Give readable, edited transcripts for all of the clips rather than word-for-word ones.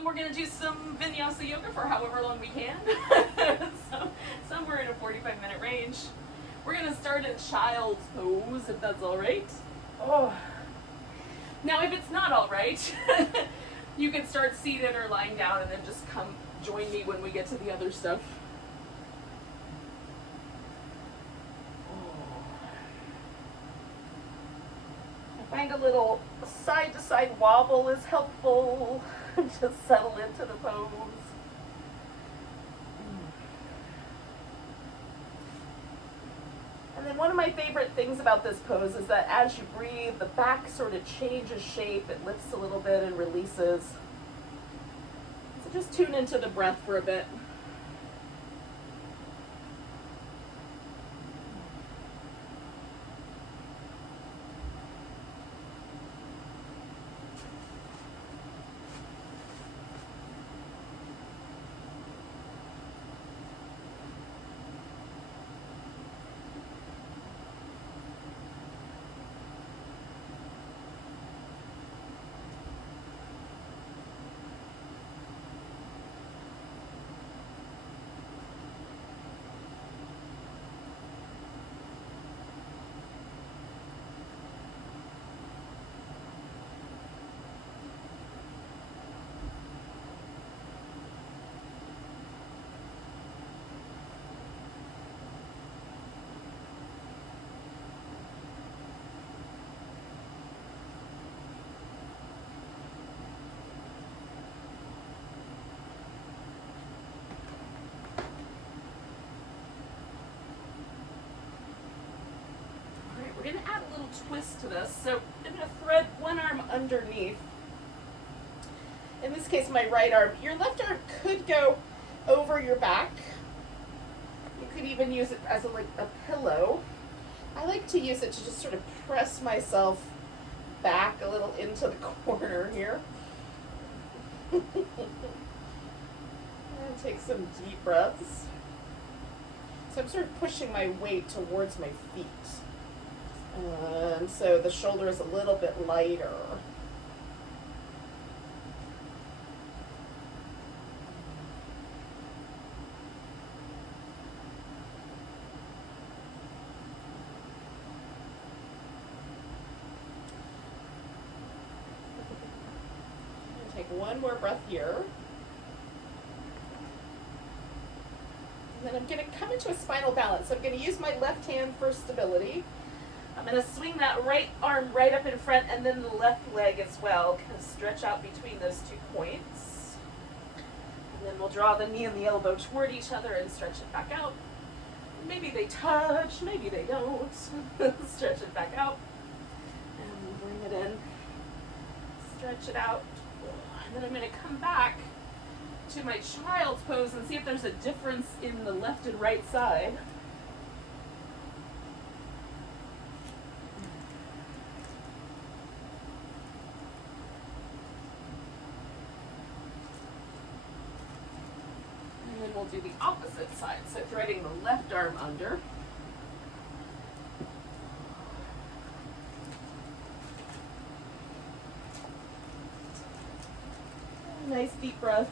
and we're going to do some Vinyasa yoga for however long we can. So somewhere in a 45-minute range. We're going to start in child's pose, if that's all right. Oh. Now, if it's not all right, you can start seated or lying down and then just come join me when we get to the other stuff. I find a little side-to-side wobble is helpful. Just settle into the pose. And then one of my favorite things about this pose is that as you breathe, the back sort of changes shape. It lifts a little bit and releases. So just tune into the breath for a bit. We're going to add a little twist to this. So I'm going to thread one arm underneath. In this case, my right arm. Your left arm could go over your back. You could even use it as like a pillow. I like to use it to just sort of press myself back a little into the corner here. And take some deep breaths. So I'm sort of pushing my weight towards my feet. And so the shoulder is a little bit lighter. Take one more breath here. And then I'm going to come into a spinal balance. So I'm going to use my left hand for stability. I'm going to swing that right arm right up in front and then the left leg as well. Kind of stretch out between those 2 points. And then we'll draw the knee and the elbow toward each other and stretch it back out. Maybe they touch, maybe they don't. Stretch it back out. And bring it in. Stretch it out. And then I'm going to come back to my child's pose and see if there's a difference in the left and right side. And then we'll do the opposite side. So threading the left arm under. Nice deep breaths.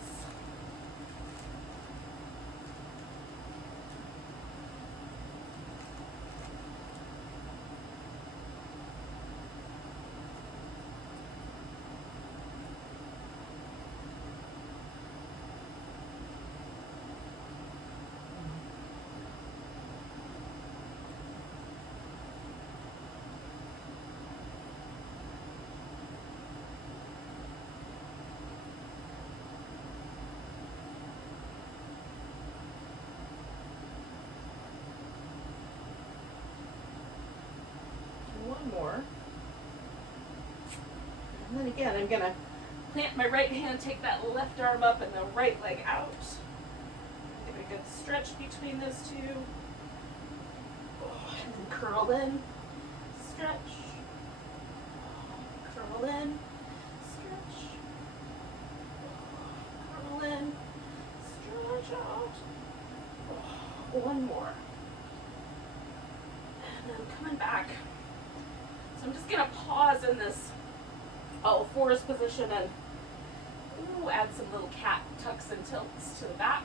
More. And then again, I'm going to plant my right hand, take that left arm up and the right leg out. Give it a good stretch between those two. And then curl in, stretch, curl in, stretch, curl in, stretch out. One more. And then coming back. So I'm just going to pause in this all fours position and We'll add some little cat tucks and tilts to the back.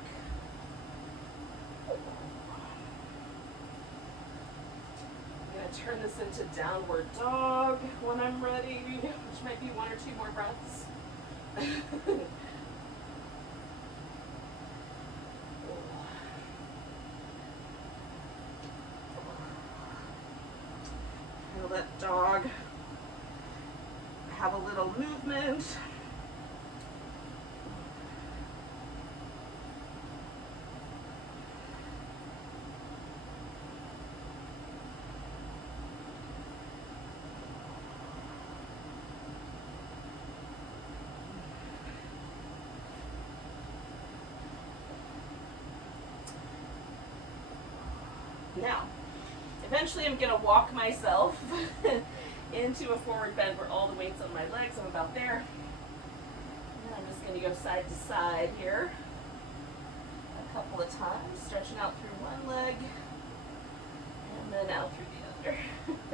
I'm going to turn this into downward dog when I'm ready, which might be 1 or 2 more breaths. Feel that dog have a little movement. Now, eventually I'm going to walk myself into a forward bend where all the weight's on my legs. I'm about there. And I'm just going to go side to side here a couple of times, stretching out through one leg and then out through the other.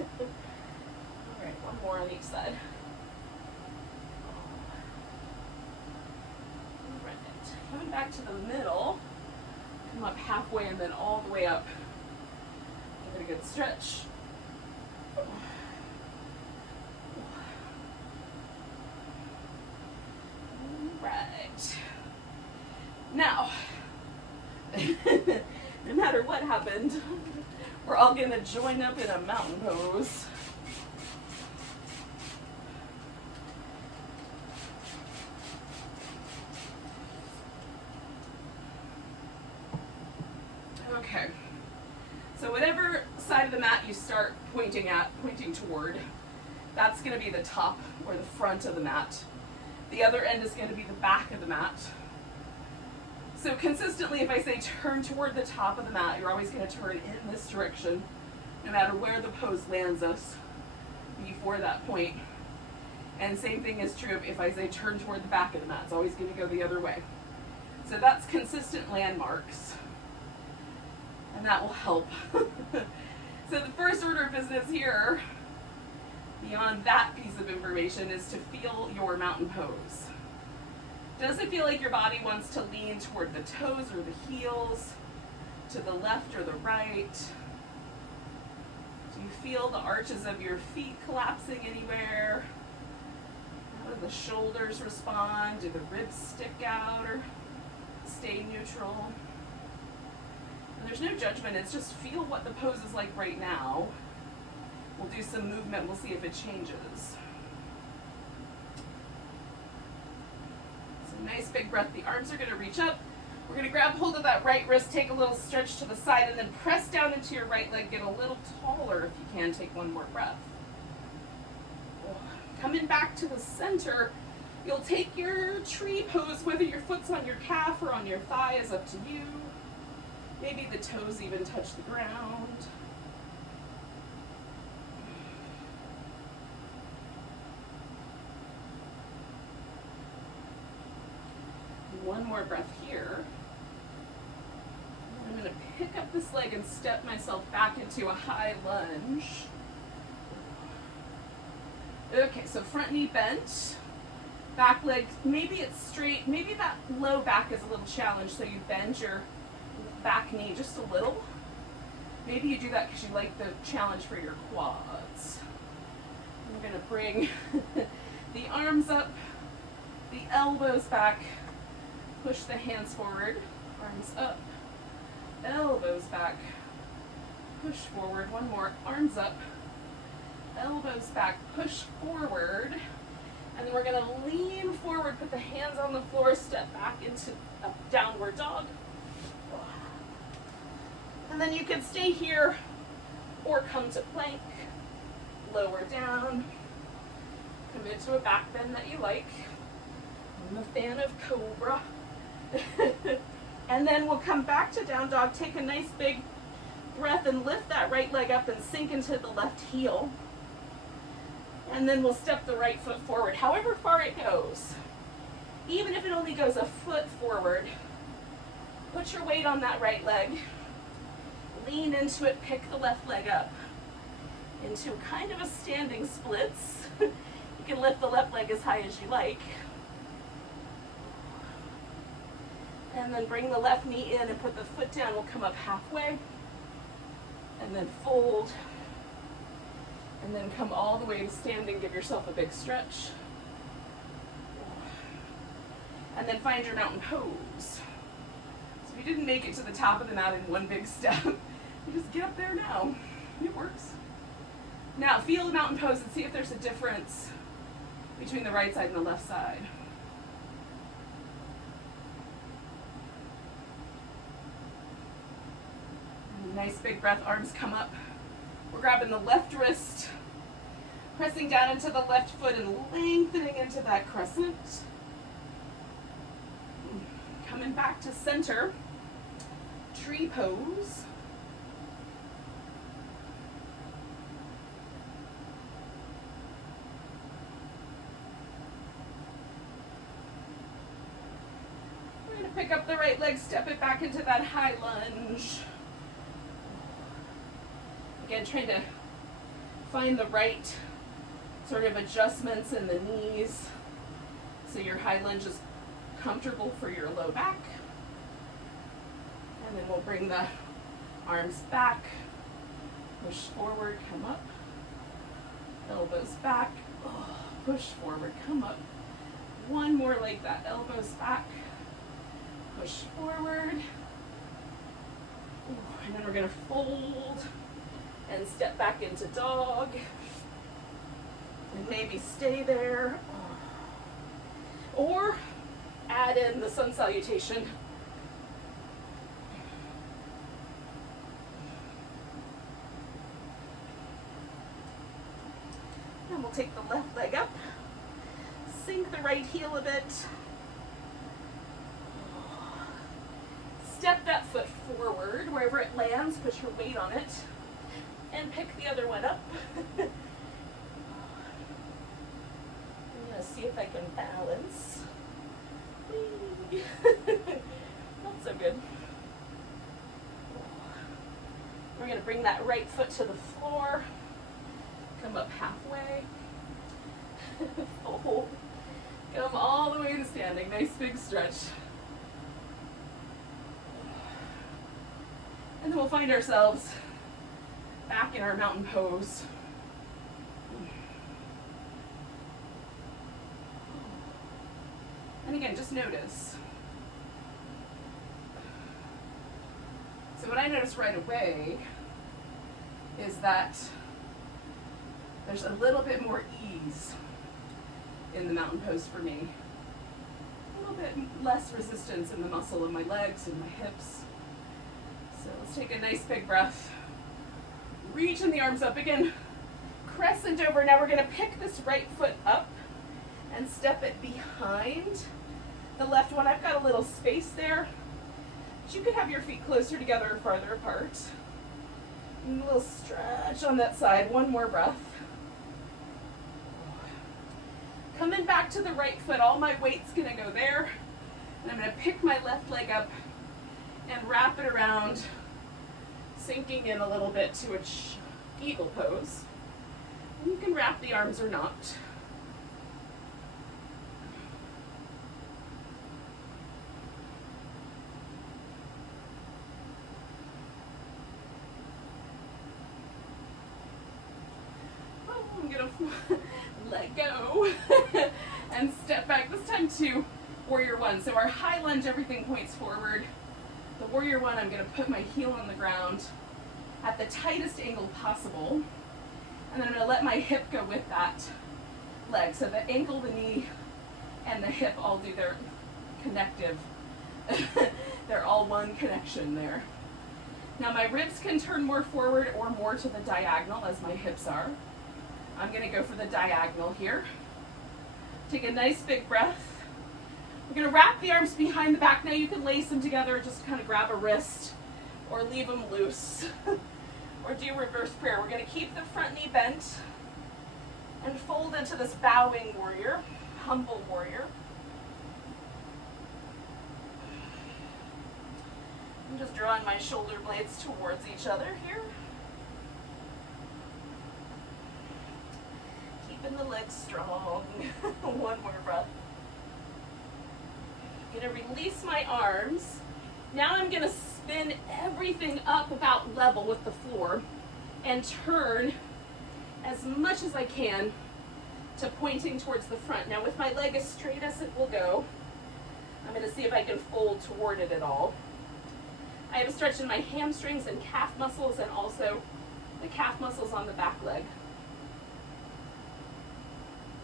All right, one more on each side. All right, coming back to the middle, come up halfway and then all the way up. Give it a good stretch. Right. Now, no matter what happened, we're all going to join up in a mountain pose. Okay. So whatever side of the mat you start pointing toward, that's going to be the top or the front of the mat. The other end is going to be the back of the mat. So consistently, if I say turn toward the top of the mat, you're always going to turn in this direction, no matter where the pose lands us before that point. And same thing is true if I say turn toward the back of the mat. It's always going to go the other way. So that's consistent landmarks. And that will help. So the first order of business here, beyond that piece of information, is to feel your mountain pose. Does it feel like your body wants to lean toward the toes or the heels, to the left or the right? Do you feel the arches of your feet collapsing anywhere? How do the shoulders respond? Do the ribs stick out or stay neutral? There's no judgment, it's just feel what the pose is like right now. We'll do some movement, we'll see if it changes. So nice big breath, the arms are gonna reach up. We're gonna grab hold of that right wrist, take a little stretch to the side, and then press down into your right leg, get a little taller if you can, take one more breath. Coming back to the center, you'll take your tree pose, whether your foot's on your calf or on your thigh is up to you. Maybe the toes even touch the ground. One more breath here. I'm going to pick up this leg and step myself back into a high lunge. Okay, so front knee bent, back leg, maybe it's straight, maybe that low back is a little challenged, so you bend your back knee just a little. Maybe you do that because you like the challenge for your quads. We're going to bring the arms up, the elbows back, push the hands forward, arms up, elbows back, push forward, one more, arms up, elbows back, push forward, and then we're going to lean forward, put the hands on the floor, step back into a downward dog. And then you can stay here or come to plank, lower down, come into a back bend that you like. I'm a fan of cobra. And then we'll come back to down dog, take a nice big breath and lift that right leg up and sink into the left heel. And then we'll step the right foot forward, however far it goes. Even if it only goes a foot forward, put your weight on that right leg. Lean into it, pick the left leg up into kind of a standing splits. You can lift the left leg as high as you like. And then bring the left knee in and put the foot down. We'll come up halfway. And then fold. And then come all the way to standing. Give yourself a big stretch. And then find your mountain pose. So if you didn't make it to the top of the mat in one big step, you just get up there now. It works. Now feel the mountain pose and see if there's a difference between the right side and the left side. Nice big breath, arms come up. We're grabbing the left wrist, pressing down into the left foot and lengthening into that crescent. Coming back to center, tree pose. We're going to pick up the right leg, step it back into that high lunge. Again, trying to find the right sort of adjustments in the knees so your high lunge is comfortable for your low back. And then we'll bring the arms back, push forward, come up, elbows back, push forward, come up. One more like that, elbows back, push forward. And then we're going to fold and step back into dog. And maybe stay there. Or add in the sun salutation. And we'll take the left leg up, sink the right heel a bit, step that foot forward, wherever it lands, put your weight on it, and pick the other one up. I'm gonna see if I can balance. Whee. Not so good. We're gonna bring that right foot to the floor, come up halfway, fold, come all the way to standing, nice big stretch. And then we'll find ourselves back in our mountain pose. And again, just notice. So what I noticed right away is that there's a little bit more ease in the mountain pose for me. A little bit less resistance in the muscle of my legs and my hips. So let's take a nice big breath. Reaching the arms up again, crescent over. Now we're going to pick this right foot up and step it behind the left one. I've got a little space there, but you could have your feet closer together or farther apart. And a little stretch on that side. One more breath. Coming back to the right foot, all my weight's going to go there, and I'm going to pick my left leg up and wrap it around, sinking in a little bit to a eagle pose. And you can wrap the arms or not. Oh, I'm gonna let go and step back, this time to warrior one. So our high lunge, everything points forward. The warrior one, I'm going to put my heel on the ground at the tightest angle possible. And then I'm going to let my hip go with that leg. So the ankle, the knee, and the hip all do their connective. They're all one connection there. Now my ribs can turn more forward or more to the diagonal as my hips are. I'm going to go for the diagonal here. Take a nice big breath. We're going to wrap the arms behind the back. Now you can lace them together, just kind of grab a wrist or leave them loose. Or do reverse prayer. We're going to keep the front knee bent and fold into this bowing warrior, humble warrior. I'm just drawing my shoulder blades towards each other here. Keeping the legs strong. One more breath. I'm going to release my arms. Now I'm going to spin everything up about level with the floor and turn as much as I can to pointing towards the front. Now with my leg as straight as it will go, I'm going to see if I can fold toward it at all. I have a stretch in my hamstrings and calf muscles and also the calf muscles on the back leg.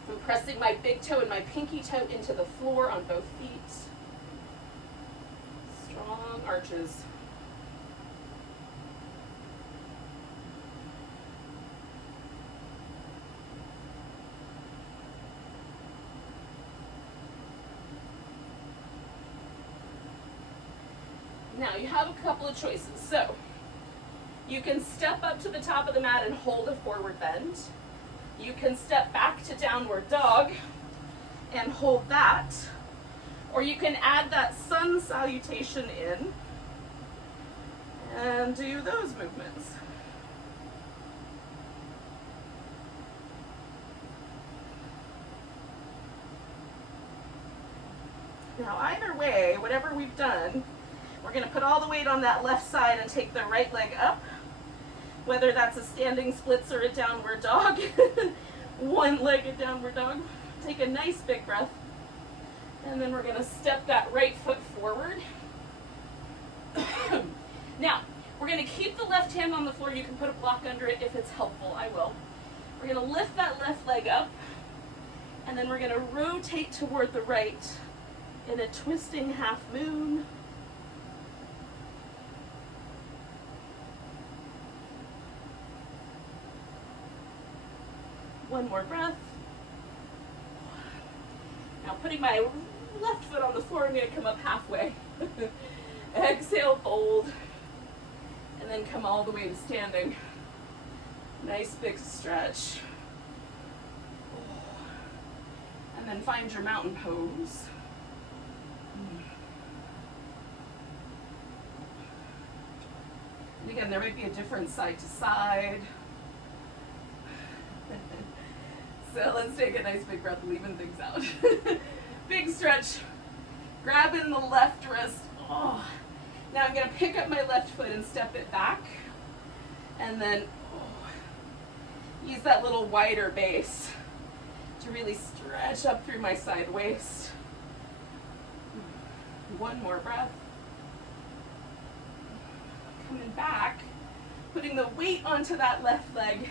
I'm pressing my big toe and my pinky toe into the floor on both feet. Strong arches. Now you have a couple of choices. So you can step up to the top of the mat and hold a forward bend. You can step back to downward dog and hold that. Or you can add that sun salutation in and do those movements. Now either way, whatever we've done, we're going to put all the weight on that left side and take the right leg up, whether that's a standing splits or a downward dog. One-legged downward dog. Take a nice big breath. And then we're going to step that right foot forward. Now, we're going to keep the left hand on the floor. You can put a block under it if it's helpful. I will. We're going to lift that left leg up. And then we're going to rotate toward the right in a twisting half moon. One more breath. Now putting my left foot on the floor, I'm going to come up halfway. Exhale, fold. And then come all the way to standing. Nice big stretch. And then find your mountain pose. And again, there might be a different side to side. So let's take a nice big breath, leaving things out. Big stretch. Grabbing the left wrist. Oh. Now I'm going to pick up my left foot and step it back. And then use that little wider base to really stretch up through my side waist. One more breath. Coming back, putting the weight onto that left leg.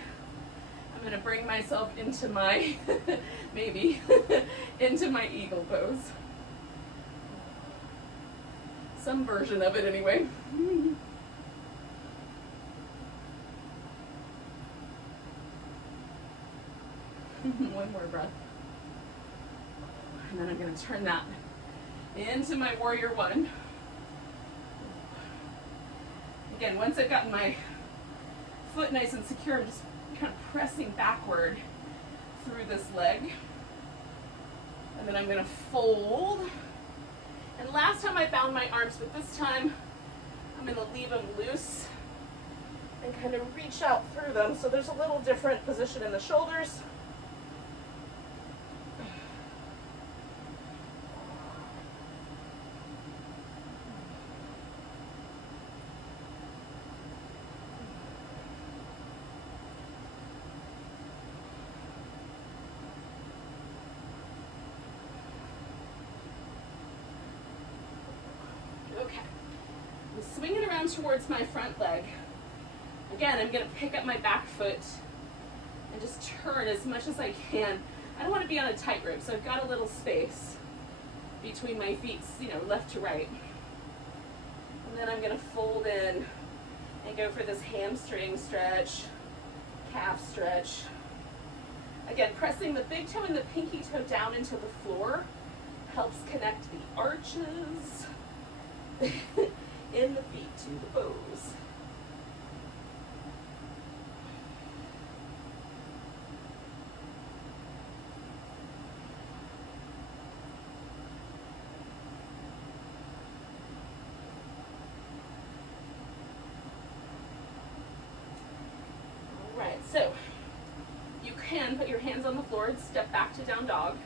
I'm going to bring myself into my, maybe, into my eagle pose. Some version of it anyway. One more breath. And then I'm going to turn that into my warrior one. Again, once I've gotten my foot nice and secure, I'm just kind of pressing backward through this leg. And then I'm going to fold. And last time I bound my arms, but this time I'm going to leave them loose and kind of reach out through them. So there's a little different position in the shoulders. Okay, I'm swinging around towards my front leg. Again, I'm going to pick up my back foot and just turn as much as I can. I don't want to be on a tightrope, so I've got a little space between my feet, left to right. And then I'm going to fold in and go for this hamstring stretch, calf stretch. Again, pressing the big toe and the pinky toe down into the floor helps connect the arches in the feet to the pose. All right, so you can put your hands on the floor and step back to down dog.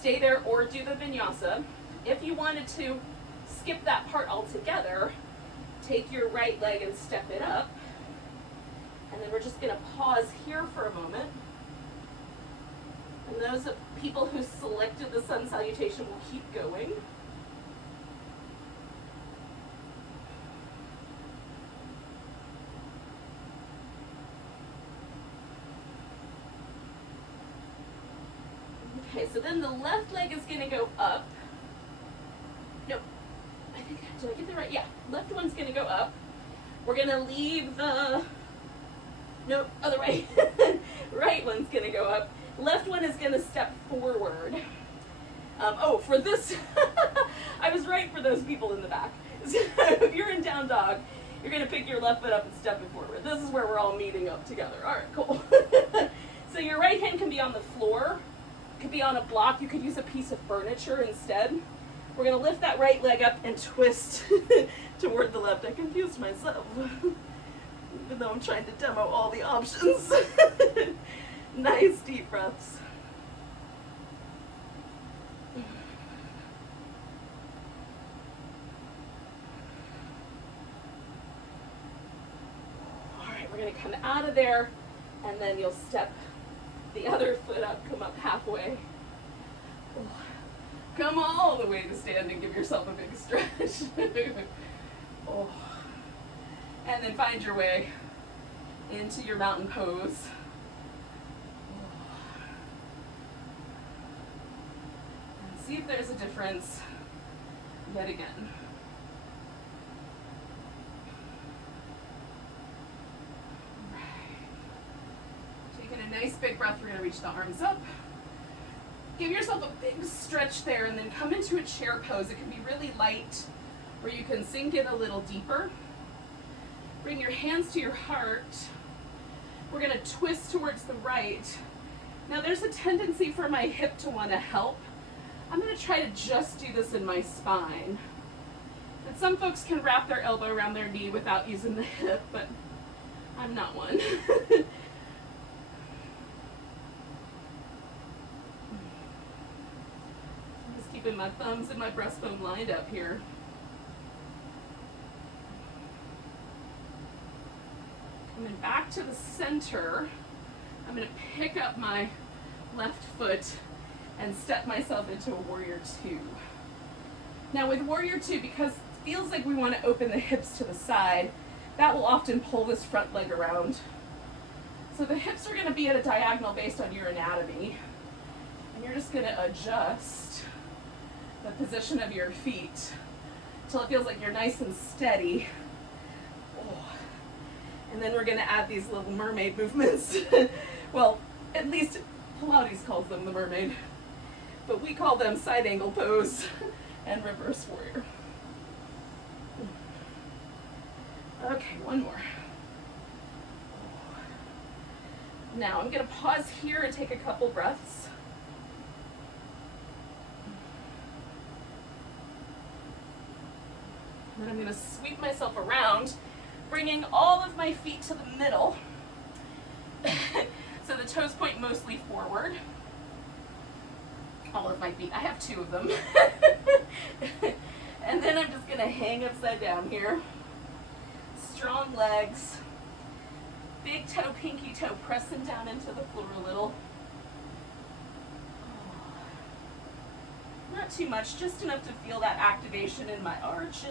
Stay there or do the vinyasa. If you wanted to skip that part altogether, take your right leg and step it up. And then we're just going to pause here for a moment. And those people who selected the sun salutation will keep going. Okay, so then the left leg is going to go up. No, I think, did I get that right? Yeah, left one's going to go up. We're going to leave the, no, other way. Right one's going to go up. Left one is going to step forward. Oh, for this, I was right for those people in the back. So if you're in down dog, you're going to pick your left foot up and step it forward. This is where we're all meeting up together. All right, cool. So your right hand can be on the floor. Could be on a block. You could use a piece of furniture instead. We're going to lift that right leg up and twist toward the left. I confused myself, even though I'm trying to demo all the options. Nice deep breaths. All right, we're going to come out of there, and then you'll step the other foot up, come up halfway. Come all the way to standing, give yourself a big stretch. Oh. And then find your way into your mountain pose. And see if there's a difference yet again. Taking a nice big breath, we're going to reach the arms up. Give yourself a big stretch there and then come into a chair pose. It can be really light where you can sink in a little deeper. Bring your hands to your heart. We're going to twist towards the right. Now there's a tendency for my hip to want to help. I'm going to try to just do this in my spine. And some folks can wrap their elbow around their knee without using the hip, but I'm not one. Keeping my thumbs and my breastbone lined up here. Coming back to the center, I'm going to pick up my left foot and step myself into a warrior two. Now with warrior two, because it feels like we want to open the hips to the side, that will often pull this front leg around. So the hips are going to be at a diagonal based on your anatomy, and you're just going to adjust the position of your feet until it feels like you're nice and steady. Oh. And then we're going to add these little mermaid movements. Well, at least Pilates calls them the mermaid, but we call them side angle pose and reverse warrior. Okay, one more. Now I'm going to pause here and take a couple breaths. Then I'm going to sweep myself around, bringing all of my feet to the middle. So the toes point mostly forward. All of my feet. I have two of them. And then I'm just going to hang upside down here. Strong legs. Big toe, pinky toe, pressing down into the floor a little. Not too much, just enough to feel that activation in my arches.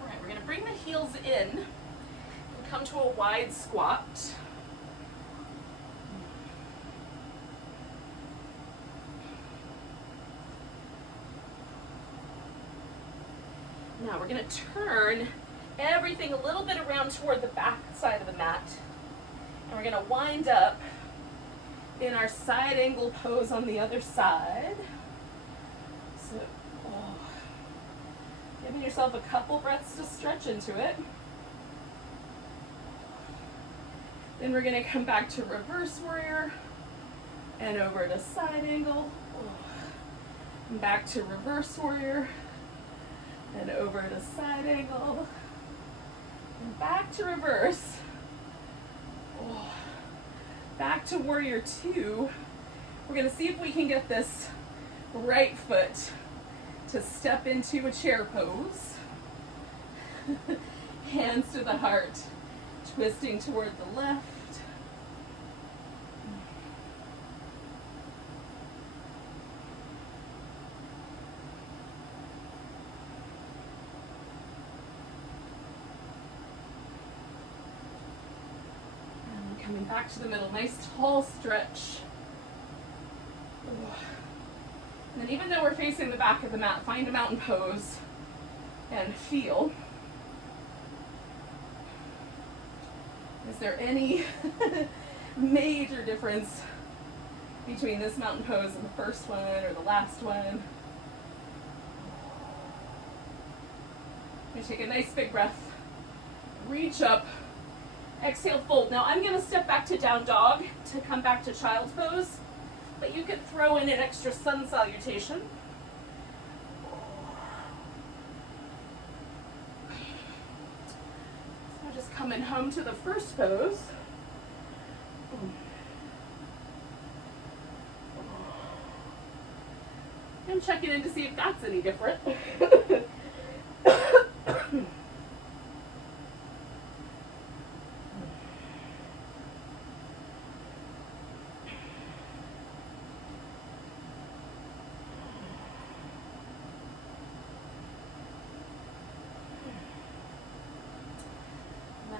All right, we're going to bring the heels in and come to a wide squat. Now we're going to turn everything a little bit around toward the back side of the mat. And we're going to wind up in our side angle pose on the other side. So, giving yourself a couple breaths to stretch into it. Then we're going to come back to reverse warrior and over to side angle. Back to reverse warrior, and over to side angle, and back to reverse. Oh. Back to warrior two. We're gonna see if we can get this right foot to step into a chair pose. Hands to the heart, twisting toward the left. Coming back to the middle, nice tall stretch. And then even though we're facing the back of the mat, find a mountain pose and feel. Is there any major difference between this mountain pose and the first one or the last one? I'm going to take a nice big breath, reach up. Exhale, fold. Now I'm going to step back to down dog to come back to child's pose, but you could throw in an extra sun salutation. So just coming home to the first pose. I'm checking in to see if that's any different.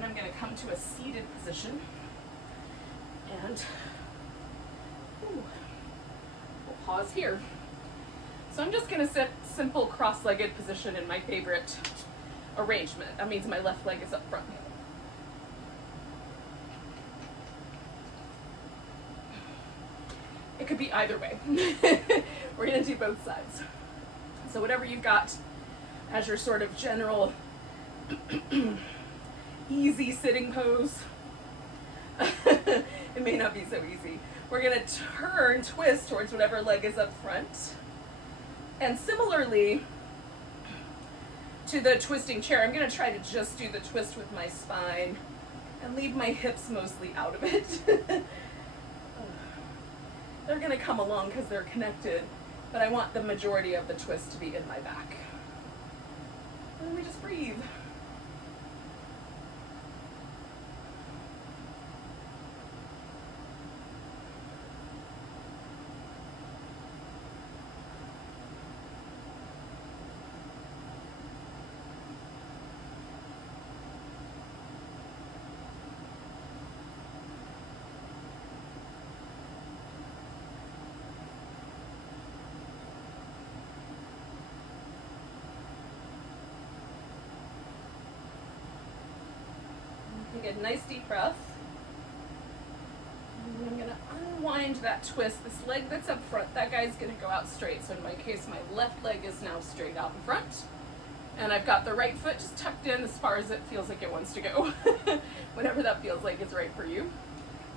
I'm going to come to a seated position, and we'll pause here. So I'm just going to sit simple cross-legged position in my favorite arrangement. That means my left leg is up front. It could be either way. We're going to do both sides. So whatever you've got as your sort of general easy sitting pose. It may not be so easy. We're going to turn, twist towards whatever leg is up front. And similarly to the twisting chair, I'm going to try to just do the twist with my spine and leave my hips mostly out of it. They're going to come along because they're connected, but I want the majority of the twist to be in my back. And then we just breathe. Take a nice deep breath. And I'm going to unwind that twist. This leg that's up front, that guy's going to go out straight. So in my case, my left leg is now straight out in front. And I've got the right foot just tucked in as far as it feels like it wants to go. Whatever that feels like is right for you.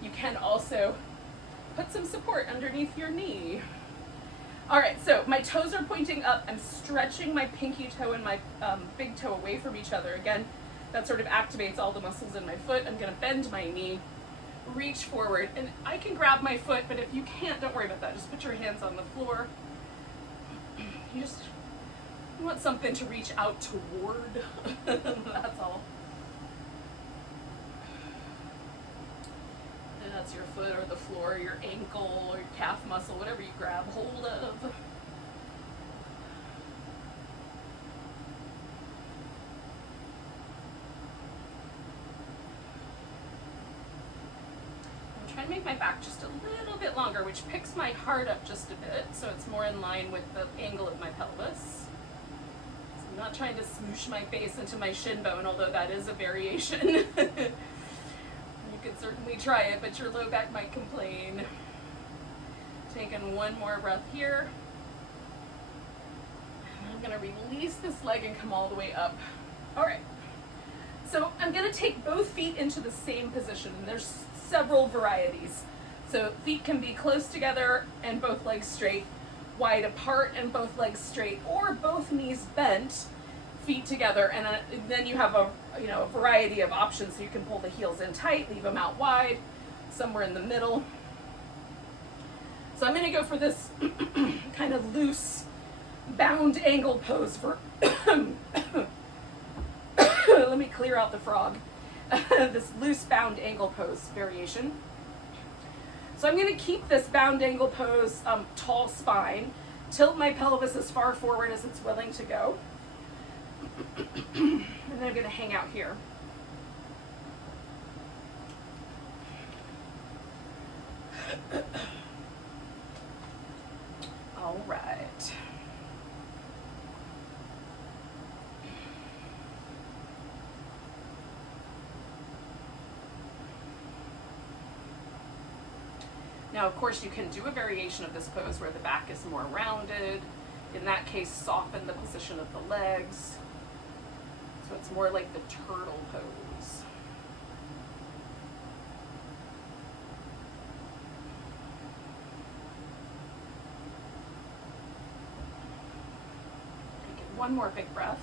You can also put some support underneath your knee. All right, so my toes are pointing up. I'm stretching my pinky toe and my big toe away from each other. Again, that sort of activates all the muscles in my foot. I'm going to bend my knee, reach forward, and I can grab my foot, but if you can't, don't worry about that. Just put your hands on the floor. You want something to reach out toward. That's all. And that's your foot or the floor, your ankle or your calf muscle, whatever you grab hold of. Try and make my back just a little bit longer, which picks my heart up just a bit, so it's more in line with the angle of my pelvis. So I'm not trying to smoosh my face into my shin bone, although that is a variation. You could certainly try it, but your low back might complain. Taking one more breath here. I'm going to release this leg and come all the way up. All right. So I'm going to take both feet into the same position, and there's several varieties. So feet can be close together and both legs straight, wide apart and both legs straight, or both knees bent, feet together, and then you have a variety of options. So you can pull the heels in tight, leave them out wide, somewhere in the middle. So I'm going to go for this kind of loose bound angle pose for let me clear out the frog. This loose bound angle pose variation. So I'm going to keep this bound angle pose, tall spine, tilt my pelvis as far forward as it's willing to go, and then I'm going to hang out here. All right. Now, of course, you can do a variation of this pose where the back is more rounded. In that case, soften the position of the legs. So it's more like the turtle pose. Take one more big breath.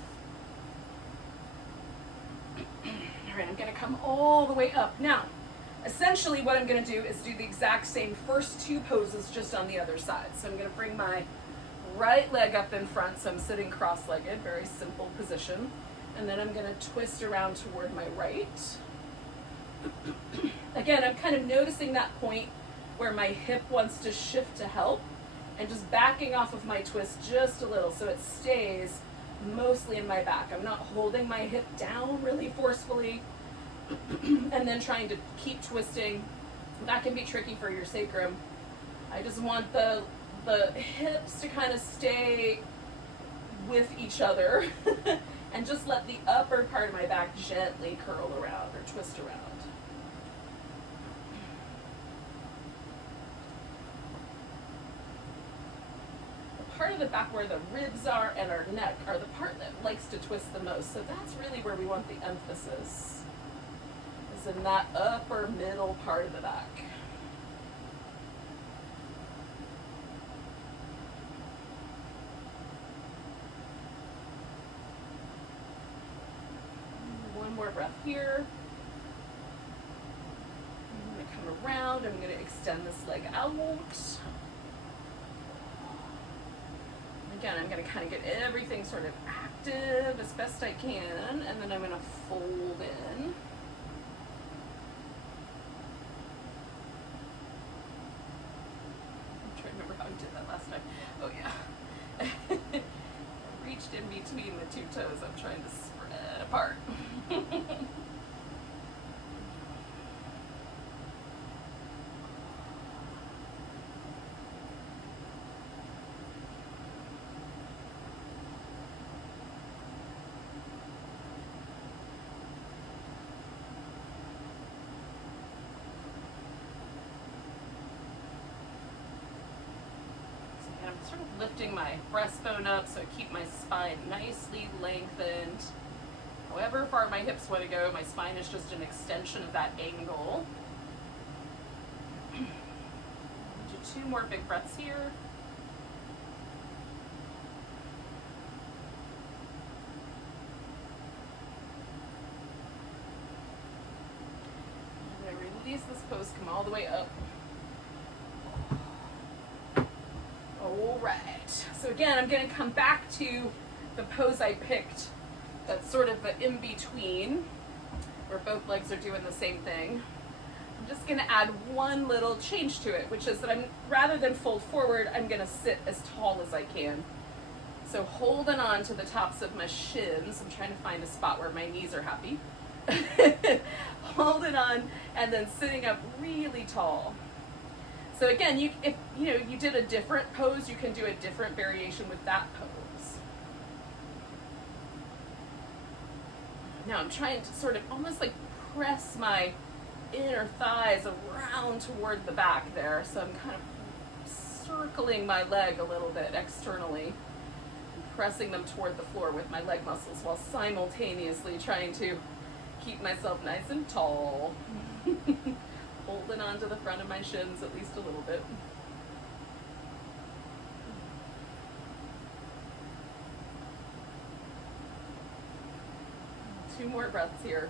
All right, I'm going to come all the way up. Now, essentially what I'm going to do is do the exact same first two poses just on the other side. So I'm going to bring my right leg up in front, so I'm sitting cross-legged, very simple position. And then I'm going to twist around toward my right. Again, I'm kind of noticing that point where my hip wants to shift to help, and just backing off of my twist just a little so it stays mostly in my back. I'm not holding my hip down really forcefully and then trying to keep twisting. That can be tricky for your sacrum. I just want the hips to kind of stay with each other and just let the upper part of my back gently curl around or twist around. The part of the back where the ribs are and our neck are the part that likes to twist the most. So that's really where we want the emphasis, is in that upper middle part of the back. One more breath here. I'm going to come around. I'm going to extend this leg out. Again, I'm going to kind of get everything sort of active as best I can, and then I'm going to fold in. I'm trying to remember how I did that last time. Oh yeah. I reached in between the two toes. I'm trying to spread apart. I'm sort of lifting my breastbone up so I keep my spine nicely lengthened. However far my hips want to go, my spine is just an extension of that angle. Do two more big breaths here. I'm going to release this pose, come all the way up. All right, so again, I'm going to come back to the pose I picked. That's sort of the in-between, where both legs are doing the same thing. I'm just going to add one little change to it, which is that rather than fold forward, I'm going to sit as tall as I can. So holding on to the tops of my shins, I'm trying to find a spot where my knees are happy. Holding on and then sitting up really tall. So again, if you did a different pose, you can do a different variation with that pose. Now I'm trying to sort of almost like press my inner thighs around toward the back there. So I'm kind of circling my leg a little bit externally and pressing them toward the floor with my leg muscles while simultaneously trying to keep myself nice and tall. Holding on to the front of my shins at least a little bit. 2 more breaths here.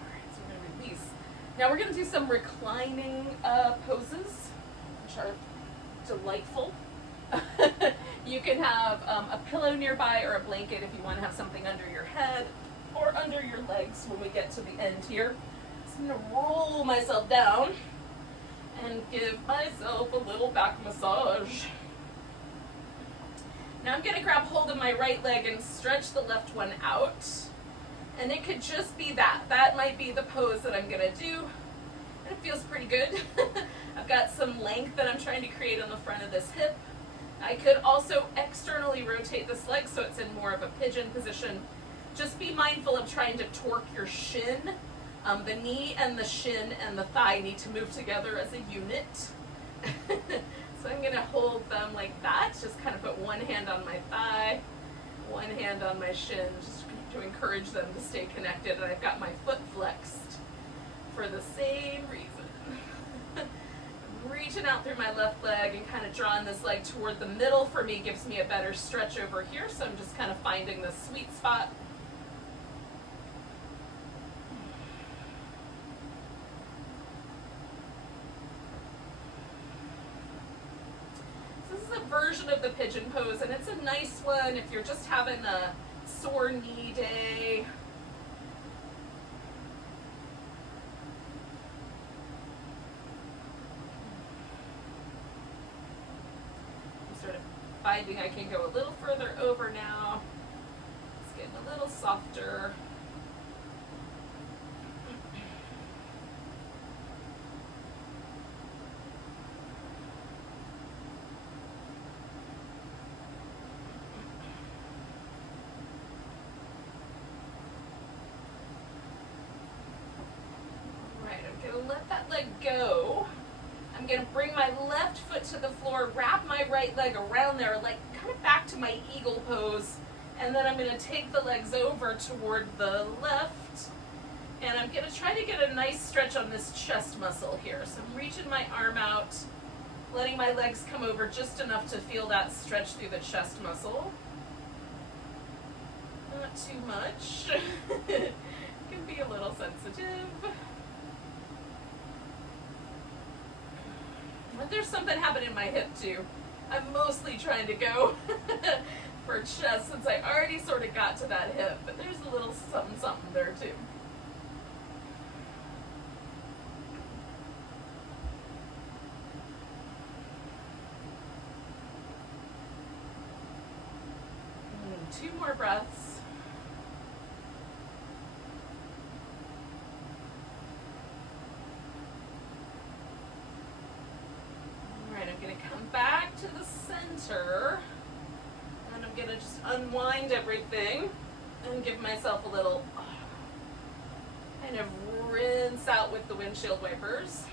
All right, so we're going to release. Now we're going to do some reclining poses, which are delightful. You can have a pillow nearby or a blanket if you want to have something under your head or under your legs when we get to the end here. So I'm going to roll myself down and give myself a little back massage. Now I'm going to grab hold of my right leg and stretch the left one out. And it could just be that. That might be the pose that I'm going to do. And it feels pretty good. I've got some length that I'm trying to create on the front of this hip. I could also externally rotate this leg so it's in more of a pigeon position. Just be mindful of trying to torque your shin. The knee and the shin and the thigh need to move together as a unit. So I'm going to hold them like that. Just kind of put one hand on my thigh, one hand on my shin, just to encourage them to stay connected. And I've got my foot flexed for the same reason. Reaching out through my left leg and kind of drawing this leg toward the middle for me gives me a better stretch over here. So I'm just kind of finding the sweet spot. This is a version of the pigeon pose, and it's a nice one if you're just having a sore knee day. Finding I can go a little further over now. It's getting a little softer. All right, I'm going to let that leg go. I'm going to bring my left foot to the floor, wrap my right leg around there, like kind of back to my eagle pose, and then I'm going to take the legs over toward the left, and I'm going to try to get a nice stretch on this chest muscle here. So I'm reaching my arm out, letting my legs come over just enough to feel that stretch through the chest muscle. Not too much. It can be a little sensitive. But there's something happening in my hip too. I'm mostly trying to go for chest since I already sort of got to that hip, but there's a little something there too. And 2 more breaths. I'm going to come back to the center, and I'm going to just unwind everything and give myself a little kind of rinse out with the windshield wipers.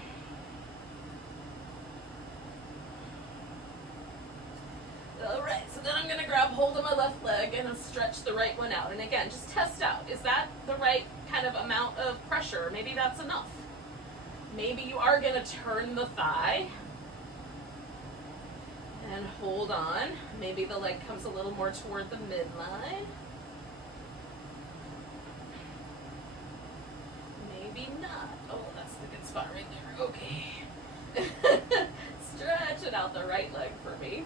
All right, so then I'm going to grab hold of my left leg and stretch the right one out. And again, just test out. Is that the right kind of amount of pressure? Maybe that's enough. Maybe you are going to turn the thigh. And hold on. Maybe the leg comes a little more toward the midline. Maybe not. Oh, that's the good spot right there. Okay. Stretch it out the right leg for me.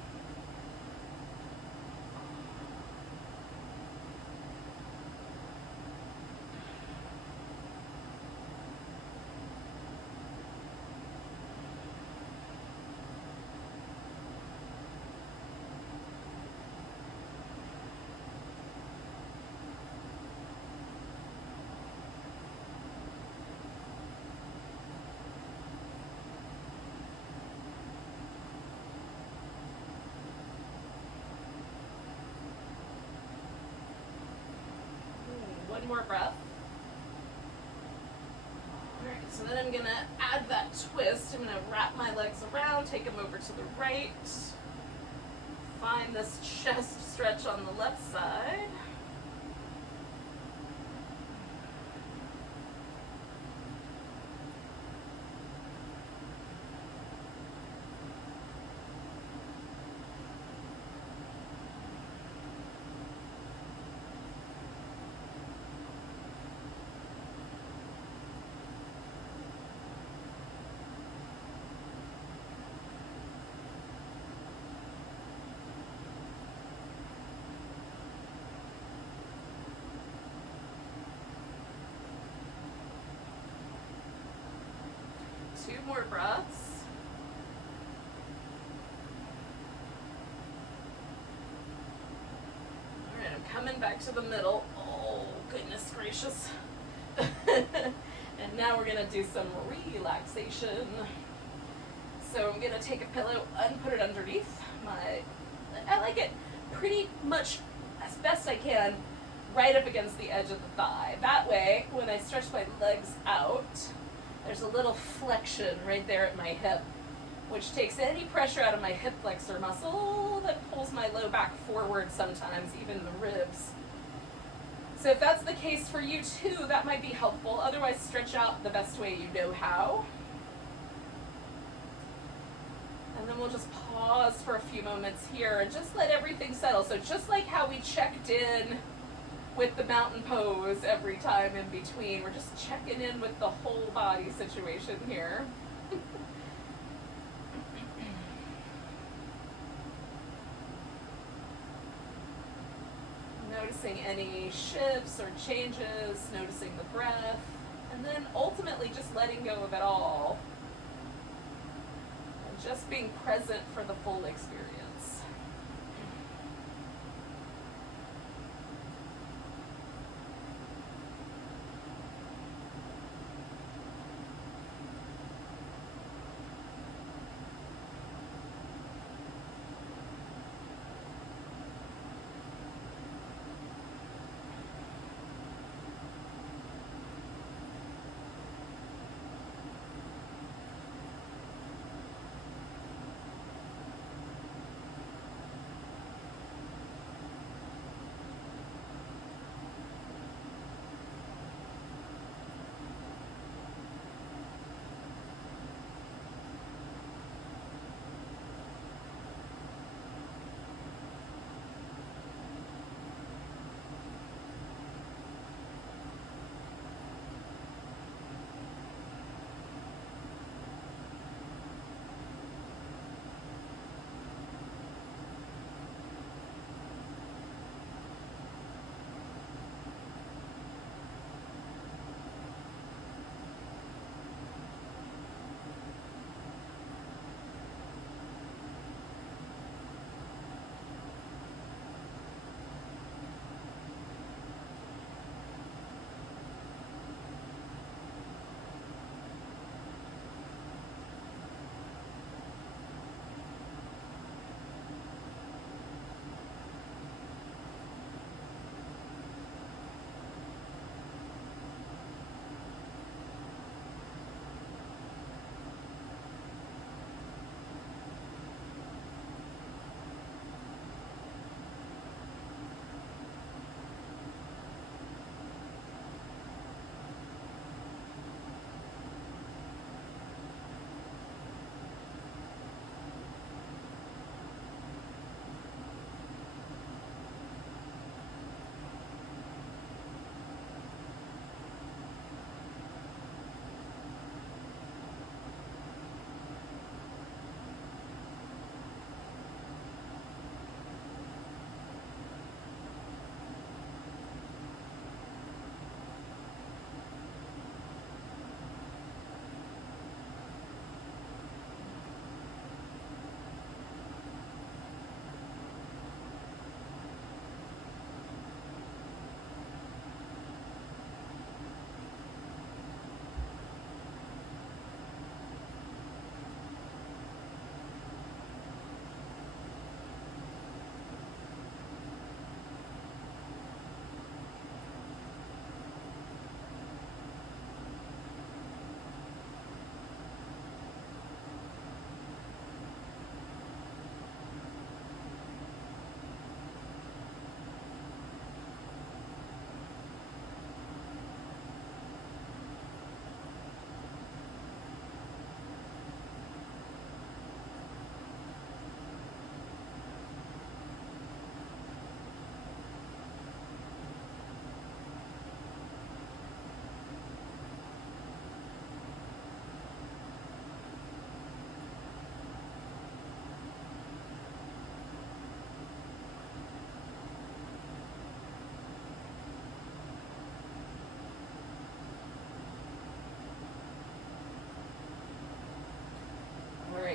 One more breath. Alright, so then I'm going to add that twist. I'm going to wrap my legs around, take them over to the right. Find this chest stretch on the left side. more breaths. All right, I'm coming back to the middle. Oh, goodness gracious. And now we're gonna do some relaxation. So I'm gonna take a pillow and put it underneath I like it pretty much as best I can right up against the edge of the thigh. That way, when I stretch my legs out, there's a little flexion right there at my hip, which takes any pressure out of my hip flexor muscle that pulls my low back forward sometimes, even the ribs. So if that's the case for you too, that might be helpful. Otherwise, stretch out the best way you know how. And then we'll just pause for a few moments here and just let everything settle. So just like how we checked in with the mountain pose every time in between, we're just checking in with the whole body situation here. Noticing any shifts or changes, noticing the breath, and then ultimately just letting go of it all. And just being present for the full experience.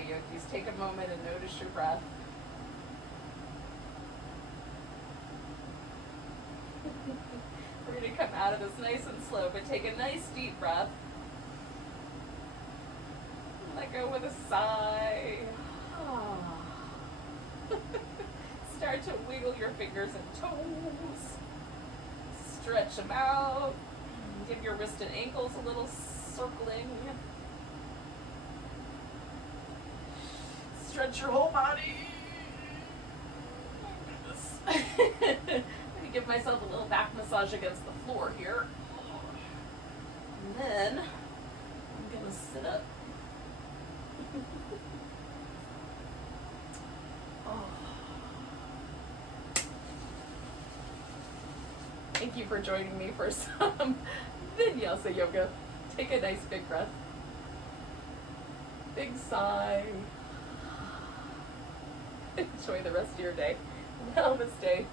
yogis. Take a moment and notice your breath. We're going to come out of this nice and slow, but take a nice deep breath. Let go with a sigh. Start to wiggle your fingers and toes. Stretch them out. Give your wrist and ankles a little circling. Stretch your whole body. Oh, goodness. I'm going to give myself a little back massage against the floor here. And then I'm going to sit up. Oh. Thank you for joining me for some Vinyasa yoga. Take a nice big breath. Big sigh. Enjoy the rest of your day. Namaste.